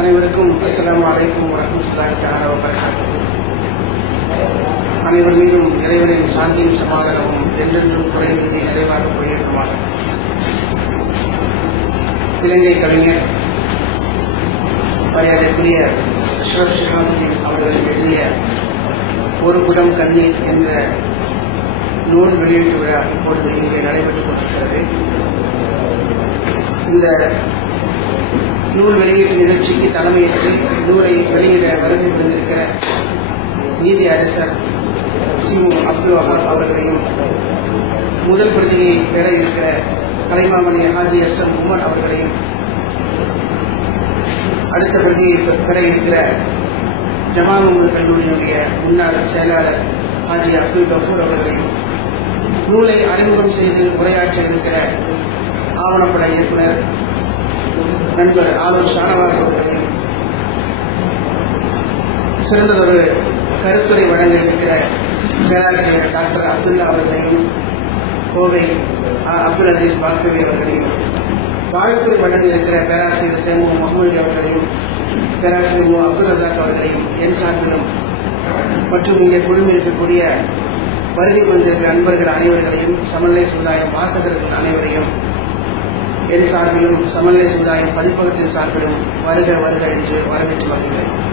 அனைவருக்கும் அஸ்ஸலாமு அலைக்கும் வரஹ்மத்துல்லாஹி தஆலா வ பரகாத்துஹு. அனைவர் மீதும் இறைவனின் சாந்தியும் சமாதானமும் என்றென்றும் குறைவின்றி நிறைவாக பொழியட்டுமாக. இலங்கை கவிஞர் மரியாதைக்குரிய அஷ்ரப் ஷிஹாபுதீன் அவர்கள் எழுதிய ஒரு புடம் கண்ணீர் என்ற நூல் வெளியீட்டு விழா இப்பொழுது இங்கே நடைபெற்றுக் கொண்டிருக்கிறது. இந்த நூல் வெளியீட்டு நிகழ்ச்சிக்கு தலைமையேற்று நூலை வெளியிட வருகை புரிந்திருக்கிற நீதி அரசர் சிமு அப்துல் வஹாப் அவர்களையும், முதல் பிரதியை பெற இருக்கிற கலைமாமணி ஹாஜி எஸ்.எம். உமர் அவர்களையும், அடுத்த பிரதியை பெற இருக்கிற ஜமால் முகமது கல்லூரியினுடைய முன்னாள் செயலாளர் ஹாஜி அப்துல் கஃபூர் அவர்களையும், நூலை அறிமுகம் செய்து உரையாற்ற இருக்கிற ஆவணப்பட இயக்குனர் நண்பர் ஆலூர் ஷானவாஸ் அவர்களையும், சிறந்ததொரு கருத்துரை வழங்க இருக்கிற பேராசிரியர் டாக்டர் அப்துல்லா அவர்களையும், கோவை அப்துல் அஜீஸ் பாக்கவி அவர்களையும், வாழ்த்துறை வழங்க இருக்கிற பேராசிரியர் சேமு முகமது அவர்களையும், பேராசிரியர் மு அப்துல் ரசாக் அவர்களையும் என் சார்பிலும் மற்றும் இங்கே குழுமிருக்கக்கூடிய வருகை வந்திருக்கிற நண்பர்கள் அனைவர்களையும், சமநிலை சமுதாயம் வாசகர்கள் அனைவரையும் என் சார்பிலும் சமநிலை சமுதாயம் பதிப்பகத்தின் சார்பிலும் வருக வருக என்று வரவேற்று வருகிறேன்.